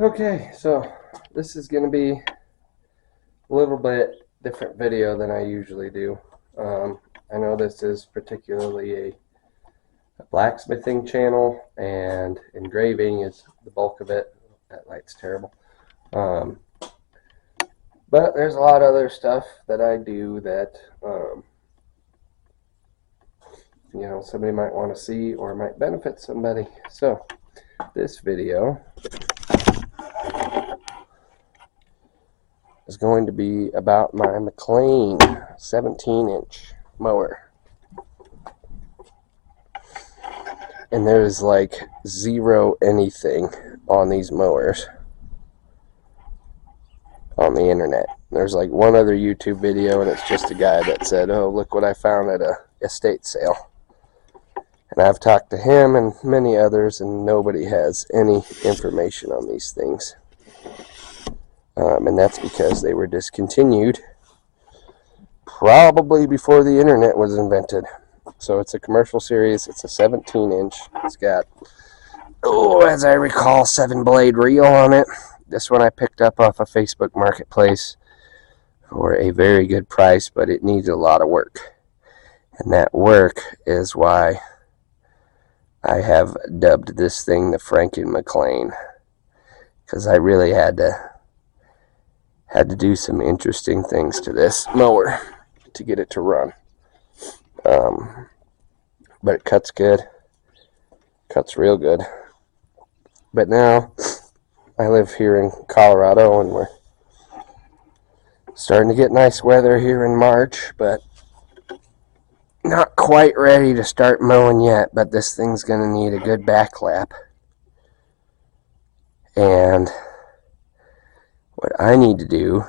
Okay, so this is going to be a little bit different video than I usually do. I know this is particularly a blacksmithing channel, and engraving is the bulk of it. That light's terrible. Um, but there's a lot of other stuff that I do that somebody might want to see or might benefit somebody. So this video is going to be about my Mclane 17-inch mower. And there's like zero anything on these mowers on the internet. There's like one other YouTube video, and it's just a guy that said, "Oh, look what I found at a estate sale." And I've talked to him and many others, and nobody has any information on these things. And that's because they were discontinued probably before the internet was invented. So it's a commercial series. It's a 17-inch. It's got, as I recall, 7-blade reel on it. This one I picked up off a Facebook Marketplace for a very good price, but it needs a lot of work. And that work is why I have dubbed this thing the Franken Mclane, because I really had to do some interesting things to this mower to get it to run. But it cuts good, cuts real good. But now I live here in Colorado, and we're starting to get nice weather here in March, but not quite ready to start mowing yet. But this thing's going to need a good backlap. And what I need to do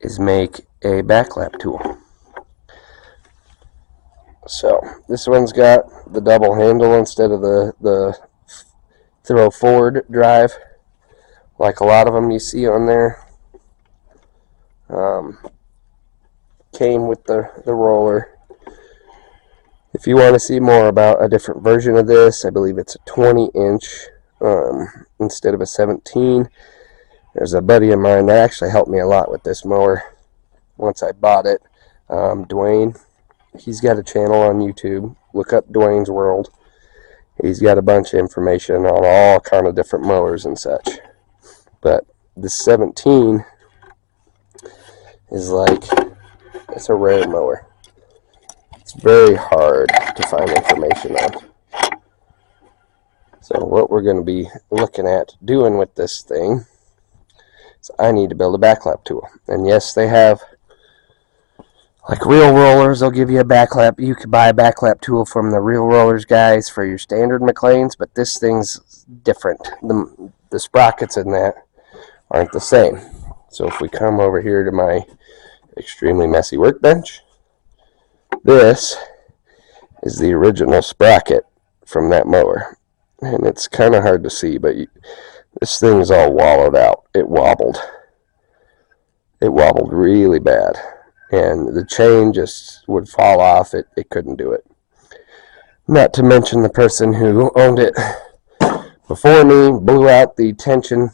is make a backlap tool. So this one's got the double handle instead of the throw forward drive, like a lot of them you see on there. Came with the roller. If you want to see more about a different version of this, I believe it's a 20-inch instead of a 17. There's a buddy of mine that actually helped me a lot with this mower once I bought it. Dwayne, he's got a channel on YouTube. Look up Dwayne's World. He's got a bunch of information on all kind of different mowers and such. But this 17 is like, it's a rare mower. It's very hard to find information on. So what we're going to be looking at doing with this thing is I need to build a backlap tool. And yes, they have like Real Rollers. They'll give you a backlap. You could buy a backlap tool from the Real Rollers guys for your standard Mclanes, but this thing's different. The sprockets in that aren't the same. So if we come over here to my extremely messy workbench, this is the original sprocket from that mower. And it's kind of hard to see, but this thing is all wallowed out. It wobbled. It wobbled really bad. And the chain just would fall off. It couldn't do it. Not to mention the person who owned it before me blew out the tension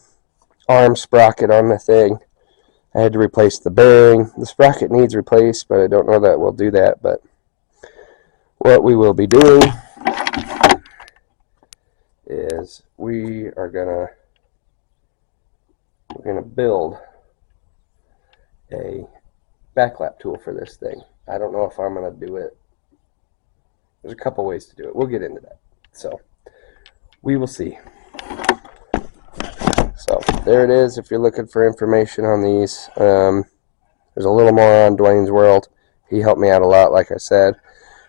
arm sprocket on the thing. I had to replace the bearing. The sprocket needs replaced, but I don't know that we'll do that. But what we will be doing is we're gonna build a backlap tool for this thing. I don't know if I'm gonna do it. There's a couple ways to do it. We'll get into that. So we will see. So there it is. If you're looking for information on these, there's a little more on Dwayne's World. He helped me out a lot, like I said.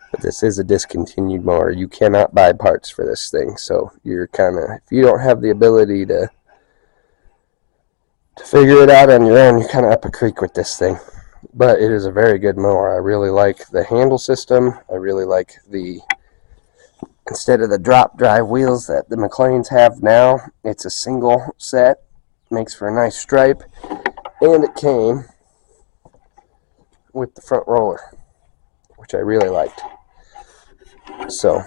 But this is a discontinued mower. You cannot buy parts for this thing. So you're kind of, if you don't have the ability to figure it out on your own, you're kind of up a creek with this thing. But it is a very good mower. I really like the handle system. I really like instead of the drop drive wheels that the Mclanes have now, it's a single set. Makes for a nice stripe. And it came with the front roller, which I really liked. So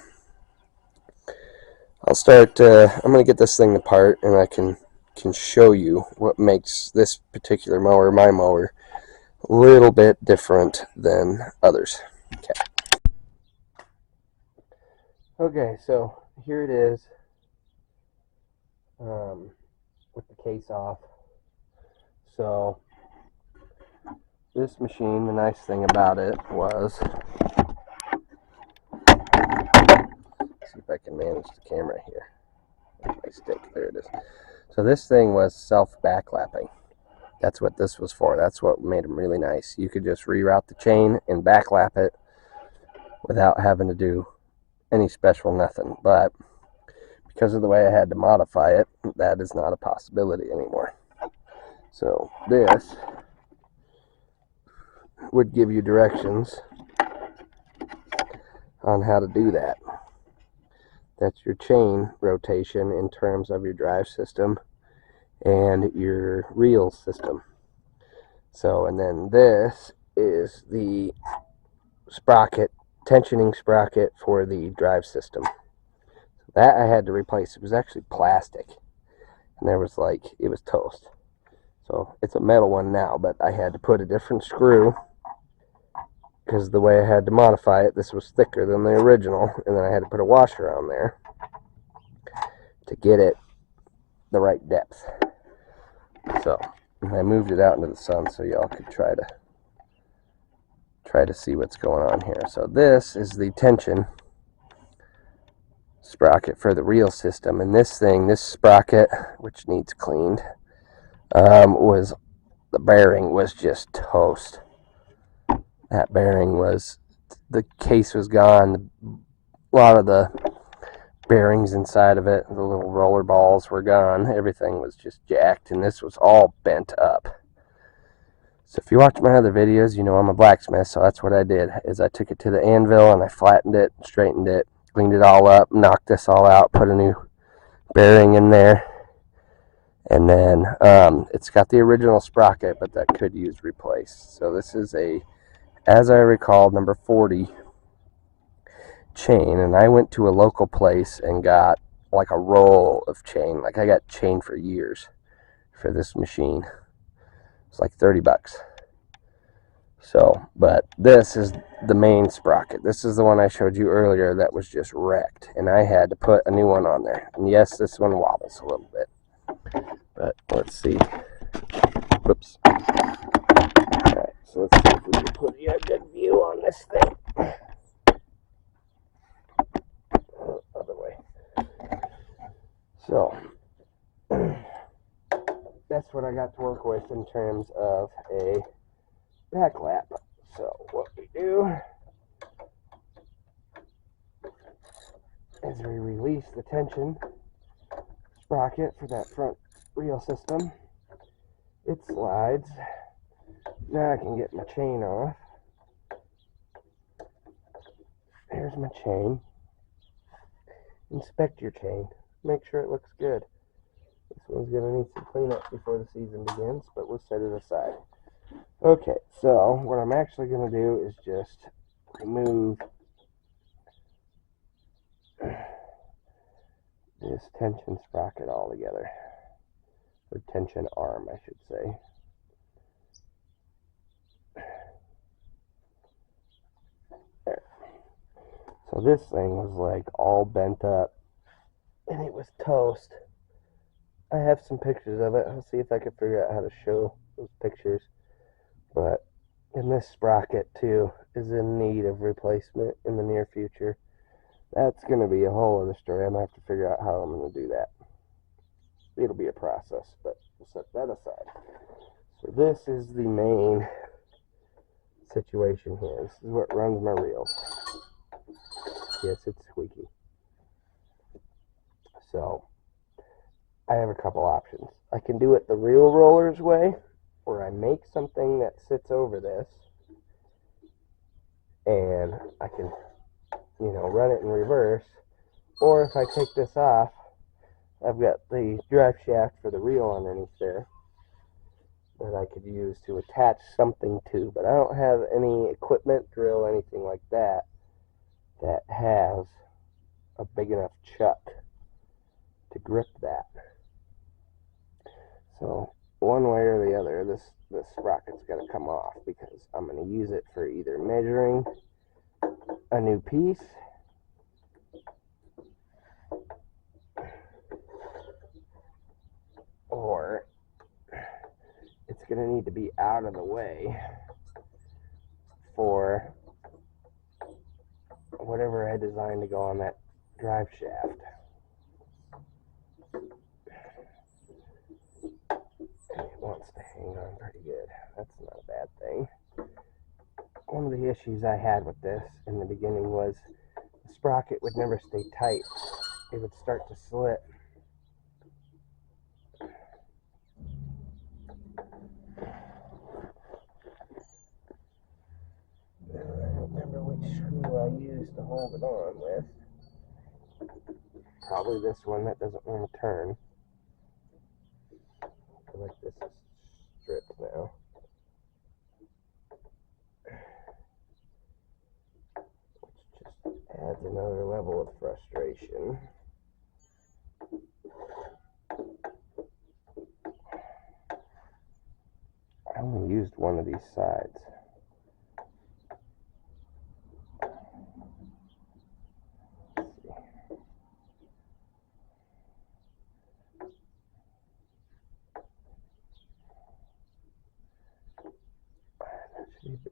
I'll start, I'm going to get this thing apart, and I can show you what makes this particular mower, my mower, a little bit different than others. Okay, so here it is, with the case off. So this machine, the nice thing about it was, see if I can manage the camera here. My stick, there it is. So this thing was self-backlapping. That's what this was for. That's what made them really nice. You could just reroute the chain and backlap it without having to do any special nothing. But because of the way I had to modify it, that is not a possibility anymore. So this would give you directions on how to do that. That's your chain rotation in terms of your drive system and your reel system. So, and then this is the sprocket, tensioning sprocket for the drive system. That I had to replace. It was actually plastic, and there was like, it was toast. So it's a metal one now, but I had to put a different screw because the way I had to modify it, this was thicker than the original, and then I had to put a washer on there to get it the right depth. So I moved it out into the sun so y'all could try to see what's going on here. So this is the tension sprocket for the reel system, and this sprocket, which needs cleaned, was, the bearing was just toast. That bearing was, the case was gone, a lot of the bearings inside of it, the little roller balls were gone, everything was just jacked, and this was all bent up. So if you watch my other videos, you know I'm a blacksmith, so that's what I did, is I took it to the anvil and I flattened it, straightened it, cleaned it all up, knocked this all out, put a new bearing in there, and then it's got the original sprocket, but that could use replaced. So this is a, as I recall, number 40 chain, and I went to a local place and got like a roll of chain. Like, I got chain for years for this machine. It's like 30 bucks. So, but this is the main sprocket. This is the one I showed you earlier that was just wrecked, and I had to put a new one on there. And yes, this one wobbles a little bit, but let's see. Whoops. Alright, so let's see if we can put a good view on this thing. Other way. So that's what I got to work with in terms of a backlap. So what we do is we release the tension sprocket for that front reel system. It slides. Now I can get my chain off. Here's my chain. Inspect your chain. Make sure it looks good. This one's going to need some cleanup before the season begins, but we'll set it aside. Okay, so what I'm actually going to do is just remove this tension sprocket altogether. Or tension arm, I should say. There. So this thing was like all bent up, and it was toast. I have some pictures of it. I'll see if I can figure out how to show those pictures. But, and this sprocket too is in need of replacement in the near future. That's going to be a whole other story. I'm going to have to figure out how I'm going to do that. It'll be a process, but we'll set that aside. So this is the main situation here. This is what runs my reels. Yes, it's squeaky. So I have a couple options. I can do it the reel rollers way, where I make something that sits over this, and I can, you know, run it in reverse. Or if I take this off, I've got the drive shaft for the reel underneath there that I could use to attach something to, but I don't have any equipment, drill, anything like that that has a big enough chuck to grip that. So one way or the other, this sprocket's got to come off, because I'm going to use it for either measuring a new piece or it's going to need to be out of the way for whatever I designed to go on that drive shaft. It wants to hang on pretty good. That's not a bad thing. One of the issues I had with this in the beginning was the sprocket would never stay tight. It would start to slip. I don't remember which screw I used to hold it on with. Probably this one that doesn't want to turn. I feel like this is stripped now. Which just adds another level of frustration. I only used one of these sides.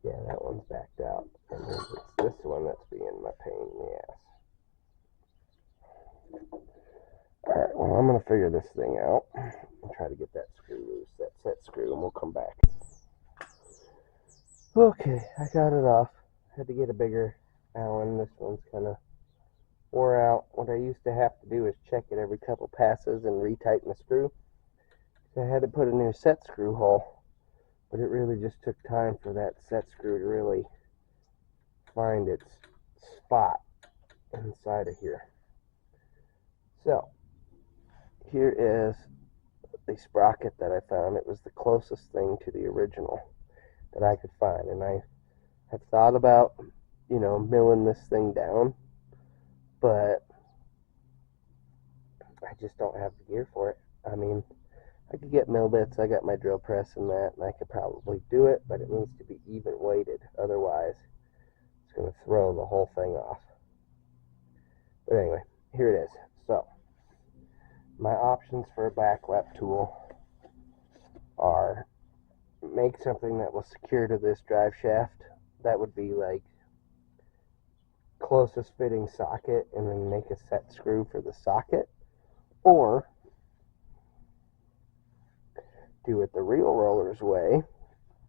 Yeah, that one's backed out. And then it's this one that's being my pain in the ass. Alright, well, I'm going to figure this thing out and try to get that screw loose, that set screw, and we'll come back. Okay, I got it off. Had to get a bigger Allen. This one's kind of wore out. What I used to have to do is check it every couple passes and retighten the screw. So I had to put a new set screw hole. But it really just took time for that set screw to really find its spot inside of here. So, here is the sprocket that I found. It was the closest thing to the original that I could find. And I have thought about, milling this thing down. But I just don't have the gear for it. I mean, I could get mill bits. I got my drill press and that, and I could probably do it, but it needs to be even weighted. Otherwise, it's going to throw the whole thing off. But anyway, here it is. So, my options for a backlap tool are make something that will secure to this drive shaft. That would be like closest fitting socket, and then make a set screw for the socket. Or do it the real roller's way,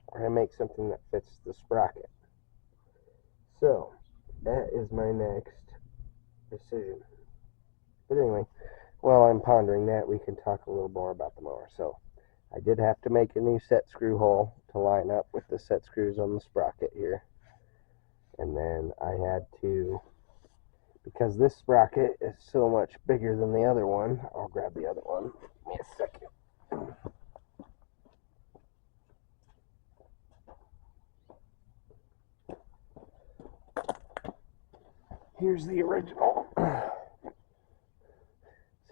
where I make something that fits the sprocket. So, that is my next decision. But anyway, while I'm pondering that, we can talk a little more about the mower. So, I did have to make a new set screw hole to line up with the set screws on the sprocket here. And then I had to, because this sprocket is so much bigger than the other one, I'll grab the other one. Give me a second. Here's the original.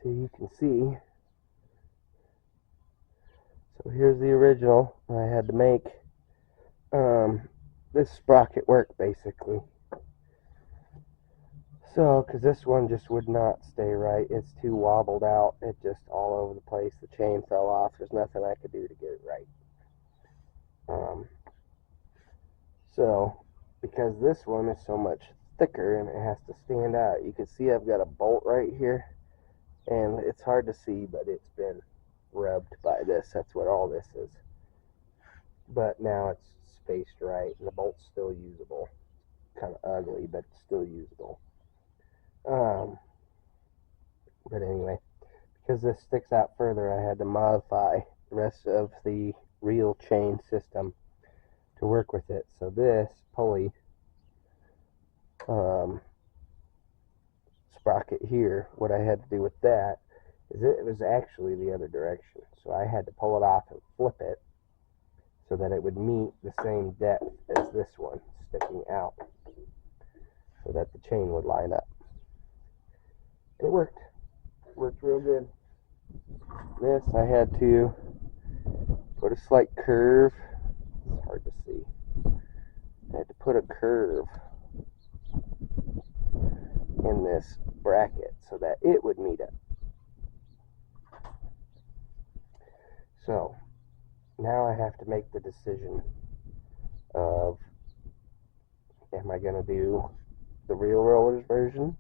So you can see. So here's the original. I had to make this sprocket work basically. So, because this one just would not stay right. It's too wobbled out. It just all over the place. The chain fell off. There's nothing I could do to get it right. So, because this one is so much thicker and it has to stand out, you can see I've got a bolt right here. And it's hard to see, but it's been rubbed by this. That's what all this is. But now it's spaced right, and the bolt's still usable. Kind of ugly, but still usable. But anyway, because this sticks out further, I had to modify the rest of the reel chain system to work with it. So this pulley sprocket here, what I had to do with that is it was actually the other direction. So I had to pull it off and flip it so that it would meet the same depth as this one sticking out, so that the chain would line up. And it worked worked real good. This, I had to put a slight curve. It's hard to see. I had to put a curve in this bracket so that it would meet up. So now I have to make the decision of, am I going to do the real rollers version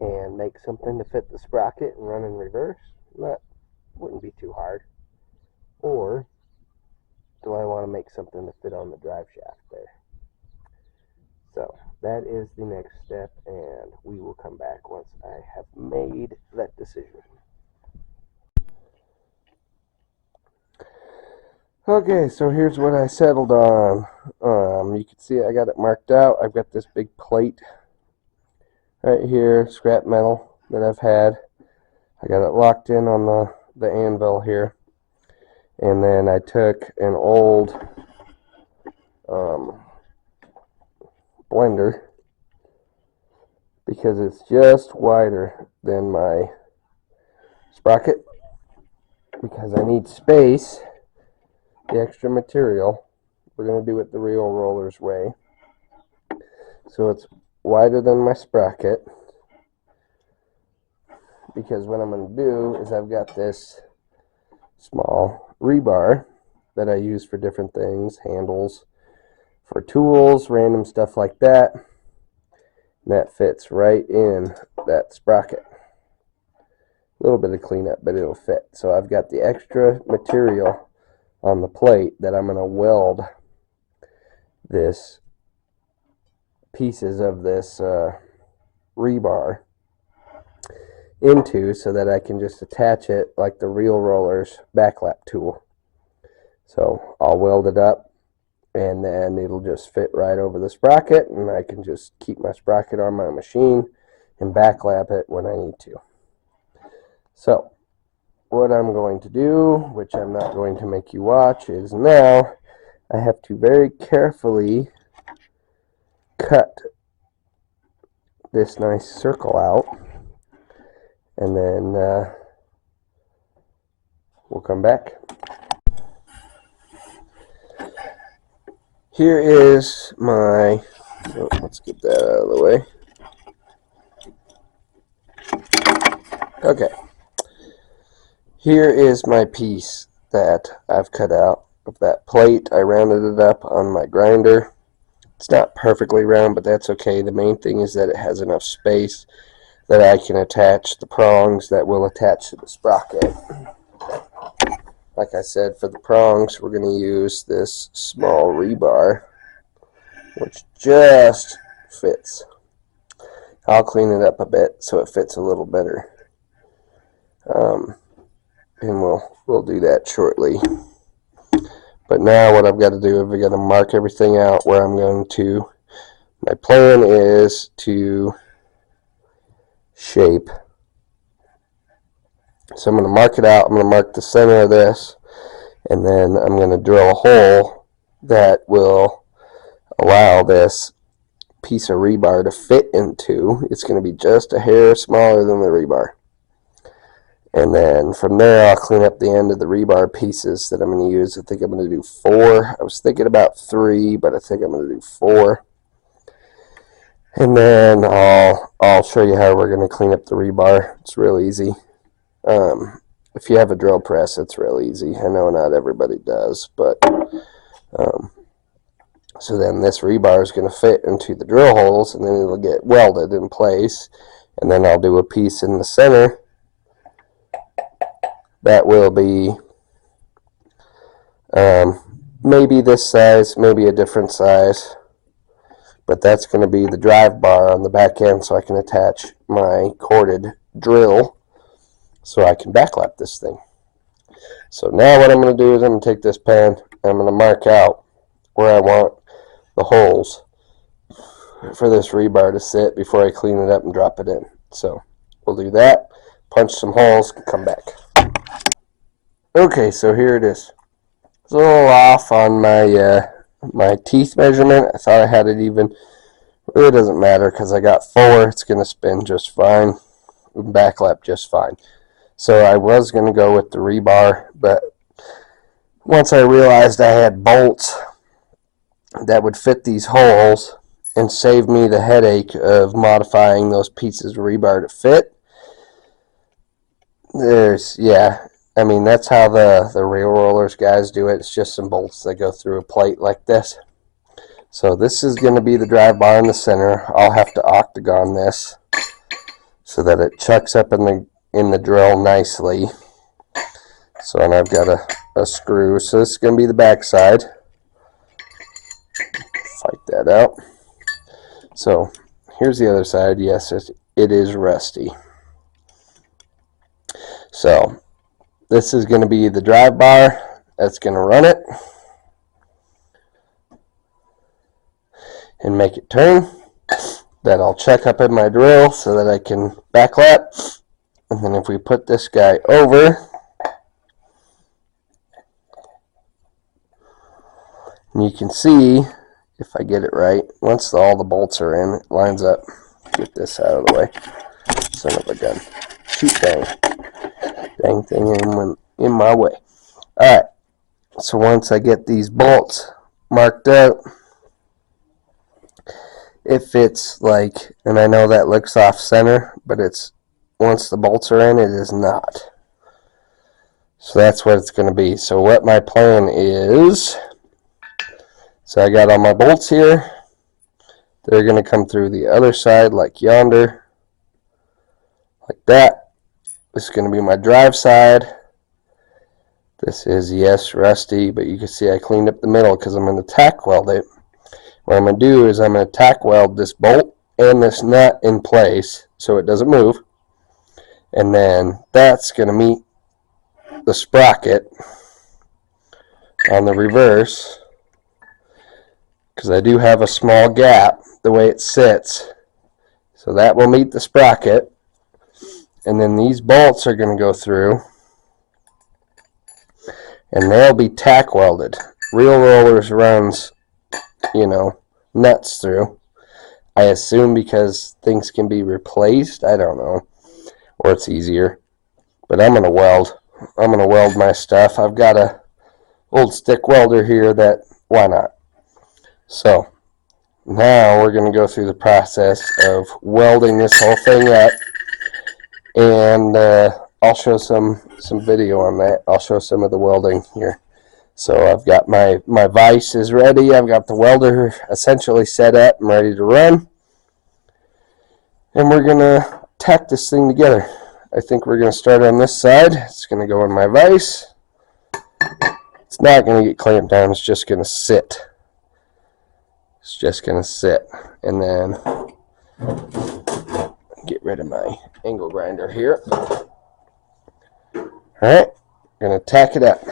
and make something to fit the sprocket and run in reverse? That wouldn't be too hard. Or do I want to make something to fit on the drive shaft there? So that is the next step, and we will come back once I have made that decision. Okay, so here's what I settled on. You can see I got it marked out. I've got this big plate right here, scrap metal that I've had. I got it locked in on the anvil here. And then I took an old blender, because it's just wider than my sprocket, because I need space, the extra material. We're going to do it the real rollers way. So it's wider than my sprocket, because what I'm going to do is I've got this small rebar that I use for different things, handles for tools, random stuff like that. And that fits right in that sprocket. A little bit of cleanup, but it'll fit. So I've got the extra material on the plate that I'm going to weld this pieces of this rebar into, so that I can just attach it like the real rollers backlap tool. So I'll weld it up, and then it'll just fit right over the sprocket, and I can just keep my sprocket on my machine and backlap it when I need to. So what I'm going to do, which I'm not going to make you watch, is now I have to very carefully cut this nice circle out, and then we'll come back. Here is my, let's get that out of the way. Okay. Here is my piece that I've cut out of that plate. I rounded it up on my grinder. It's not perfectly round, but that's okay. The main thing is that it has enough space that I can attach the prongs that will attach to the sprocket. Like I said, for the prongs, we're going to use this small rebar, which just fits. I'll clean it up a bit so it fits a little better. And we'll do that shortly. But now what I've got to do is I've got to mark everything out where I'm going to. My plan is to shape. So I'm going to mark it out. I'm going to mark the center of this, and then I'm going to drill a hole that will allow this piece of rebar to fit into. It's going to be just a hair smaller than the rebar. And then from there, I'll clean up the end of the rebar pieces that I'm going to use. I think I'm going to do 4. I was thinking about 3, but I think I'm going to do 4. And then I'll show you how we're going to clean up the rebar. It's real easy. If you have a drill press, it's real easy. I know not everybody does, but so then this rebar is going to fit into the drill holes, and then it'll get welded in place. And then I'll do a piece in the center that will be maybe this size, maybe a different size, but that's going to be the drive bar on the back end, so I can attach my corded drill so I can backlap this thing. So now what I'm going to do is I'm going to take this pen and I'm going to mark out where I want the holes for this rebar to sit before I clean it up and drop it in. So we'll do that, punch some holes, come back. Okay, so here it is. It's a little off on my my teeth measurement. I thought I had it even. It really doesn't matter because I got 4. It's going to spin just fine. backlap just fine. So I was going to go with the rebar, but once I realized I had bolts that would fit these holes and save me the headache of modifying those pieces of rebar to fit, I mean, that's how the rail rollers guys do it. It's just some bolts that go through a plate like this. So this is going to be the drive bar in the center. I'll have to octagon this so that it chucks up in the drill nicely. So, and I've got a screw. So this is going to be the back side. Fight that out. So here's the other side. Yes, it is rusty. So this is going to be the drive bar that's going to run it and make it turn. That I'll check up in my drill so that I can backlap. And then if we put this guy over, and you can see, if I get it right, once all the bolts are in, it lines up. Get this out of the way. Son of a gun. Shoot, dang. Dang thing in my way. Alright, so once I get these bolts marked out, it fits like, and I know that looks off center, but it's, once the bolts are in, it is not. So that's what it's going to be. So what my plan is, so I got all my bolts here. They're going to come through the other side like yonder, like that. This is going to be my drive side. This is, yes, rusty, but you can see I cleaned up the middle because I'm going to tack weld it. What I'm going to do is I'm going to tack weld this bolt and this nut in place so it doesn't move. And then that's going to meet the sprocket on the reverse, because I do have a small gap the way it sits. So that will meet the sprocket. And then these bolts are going to go through and they'll be tack welded. Real rollers runs, nuts through. I assume because things can be replaced. I don't know. Or it's easier. But I'm going to weld. I'm going to weld my stuff. I've got a old stick welder here that, why not? So, now we're going to go through the process of welding this whole thing up. And I'll show some video on that. I'll show some of the welding here. So I've got my vise is ready. I've got the welder essentially set up and ready to run. And we're going to tack this thing together. I think we're going to start on this side. It's going to go in my vise. It's not going to get clamped down. It's just going to sit. It's just going to sit. And then get rid of my angle grinder here. Alright, going to tack it up.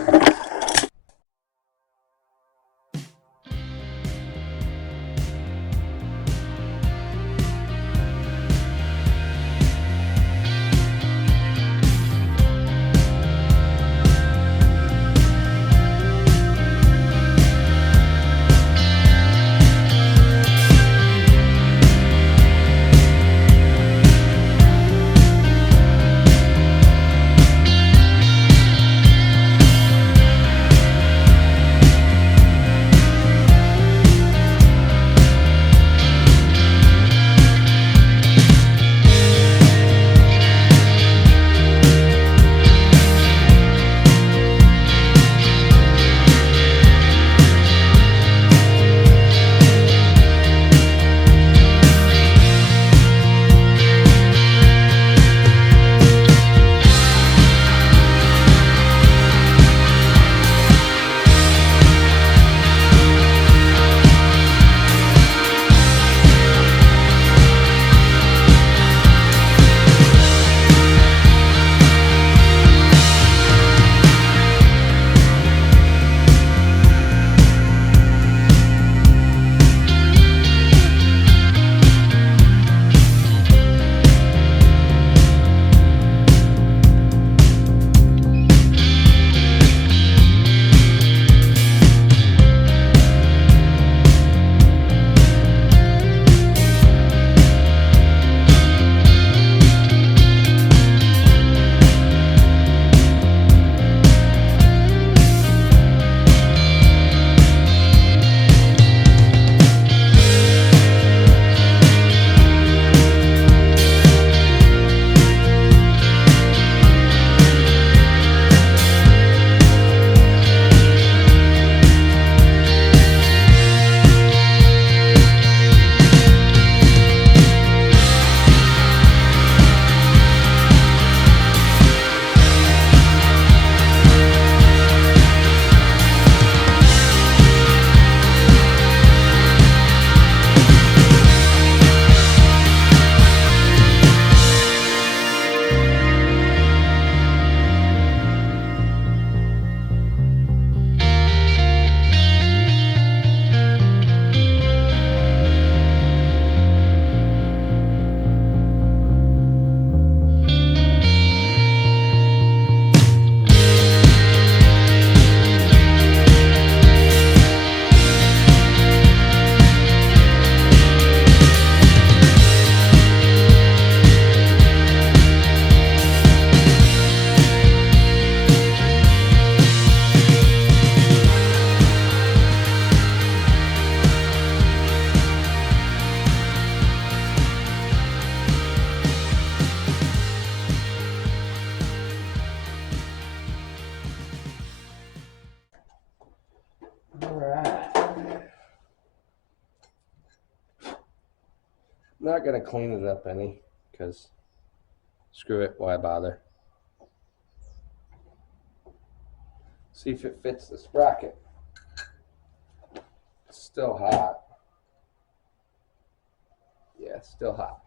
I'm not going to clean it up any, because screw it, why bother? See if it fits the sprocket. It's still hot. Yeah, still hot.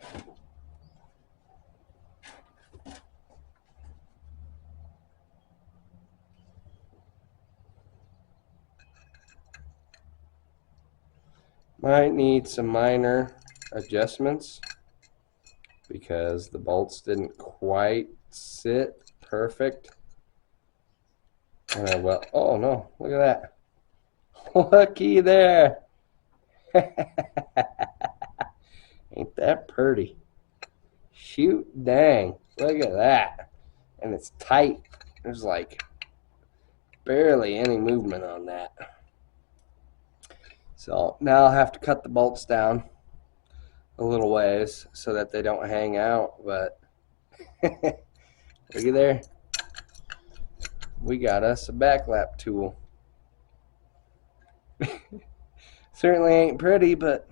Might need some minor adjustments because the bolts didn't quite sit perfect. And well, oh no, look at that. Looky there. Ain't that pretty? Shoot, dang. Look at that. And it's tight. There's like barely any movement on that. So now I'll have to cut the bolts down a little ways so that they don't hang out. But look at there. We got us a backlap tool. Certainly ain't pretty, but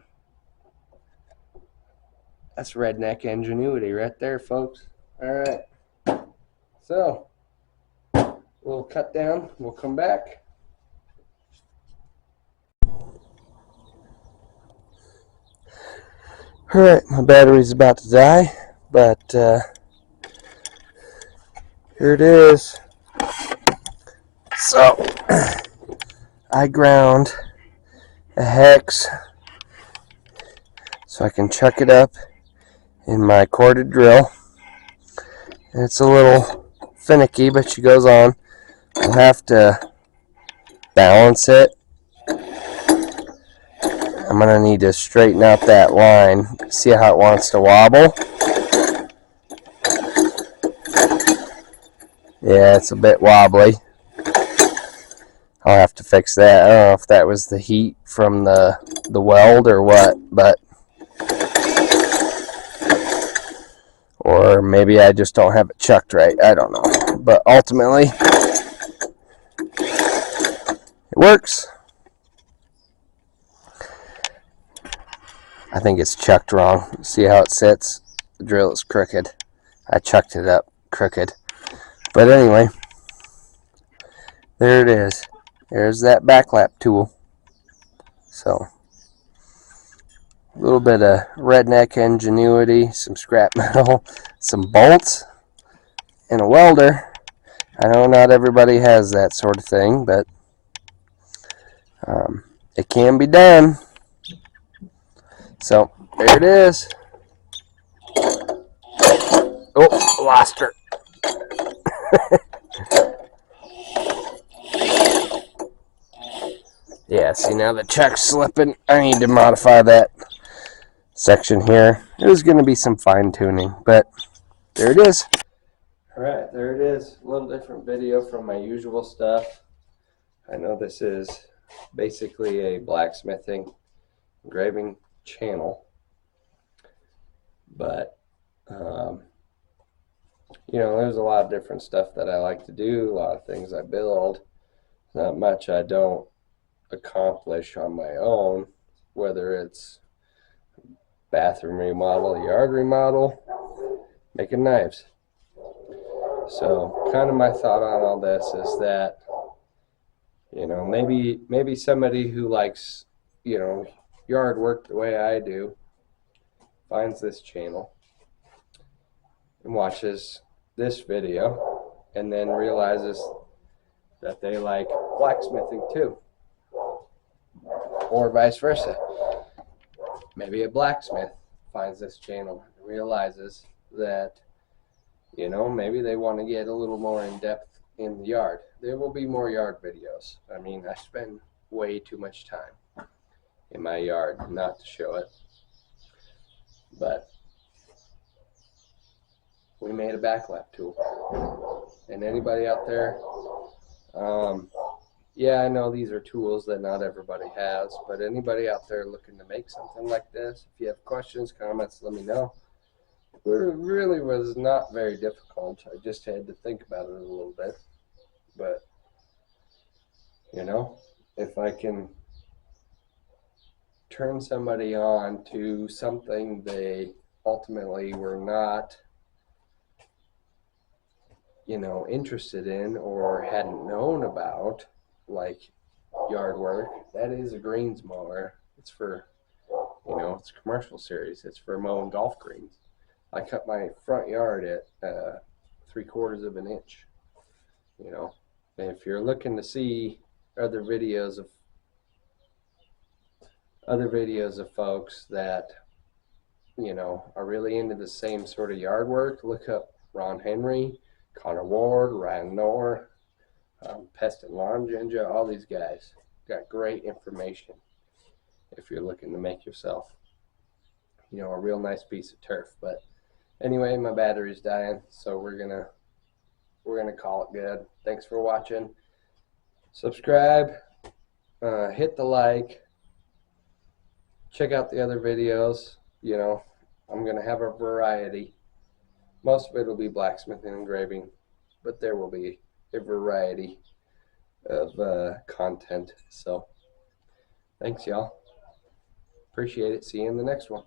that's redneck ingenuity right there, folks. All right. So we'll cut down. We'll come back. All right, my battery's about to die, but here it is. So I ground a hex so I can chuck it up in my corded drill. It's a little finicky, but she goes on. I'll have to balance it. I'm going to need to straighten out that line. See how it wants to wobble? Yeah, it's a bit wobbly. I'll have to fix that. I don't know if that was the heat from the weld or what, but or maybe I just don't have it chucked right. I don't know. But ultimately, it works. I think it's chucked wrong. See how it sits? The drill is crooked. I chucked it up crooked. But anyway, there it is. There's that backlap tool. So, a little bit of redneck ingenuity, some scrap metal, some bolts, and a welder. I know not everybody has that sort of thing, but it can be done. So, there it is. Oh, lost her. Yeah, see now the chuck's slipping. I need to modify that section here. There's going to be some fine tuning, but there it is. Alright, there it is. A little different video from my usual stuff. I know this is basically a blacksmithing engraving channel, but you know, there's a lot of different stuff that I like to do, a lot of things I build. Not much I don't accomplish on my own, whether it's bathroom remodel, yard remodel, making knives. So kind of my thought on all this is that, you know, maybe somebody who likes, you know, yard work the way I do finds this channel and watches this video and then realizes that they like blacksmithing too, or vice versa. Maybe a blacksmith finds this channel and realizes that, you know, maybe they want to get a little more in depth in the yard. There will be more yard videos. I mean, I spend way too much time in my yard not to show it, but we made a backlap tool. And anybody out there, yeah, I know these are tools that not everybody has, but anybody out there looking to make something like this, if you have questions, comments, let me know. It really was not very difficult. I just had to think about it a little bit. But, you know, if I can turn somebody on to something they ultimately were not, you know, interested in or hadn't known about, like yard work. That is a greens mower. It's for, you know, it's a commercial series. It's for mowing golf greens. I cut my front yard at 3/4 of an inch, you know. And if you're looking to see other videos of folks that, you know, are really into the same sort of yard work, look up Ron Henry, Connor Ward, Ryan Knorr, Pest and Lawn Ginger. All these guys got great information if you're looking to make yourself, you know, a real nice piece of turf. But anyway, my battery's dying, so we're gonna call it good. Thanks for watching. Subscribe, hit the like, check out the other videos. You know, I'm gonna have a variety. Most of it will be blacksmithing and engraving, but there will be a variety of content. So thanks, y'all. Appreciate it. See you in the next one.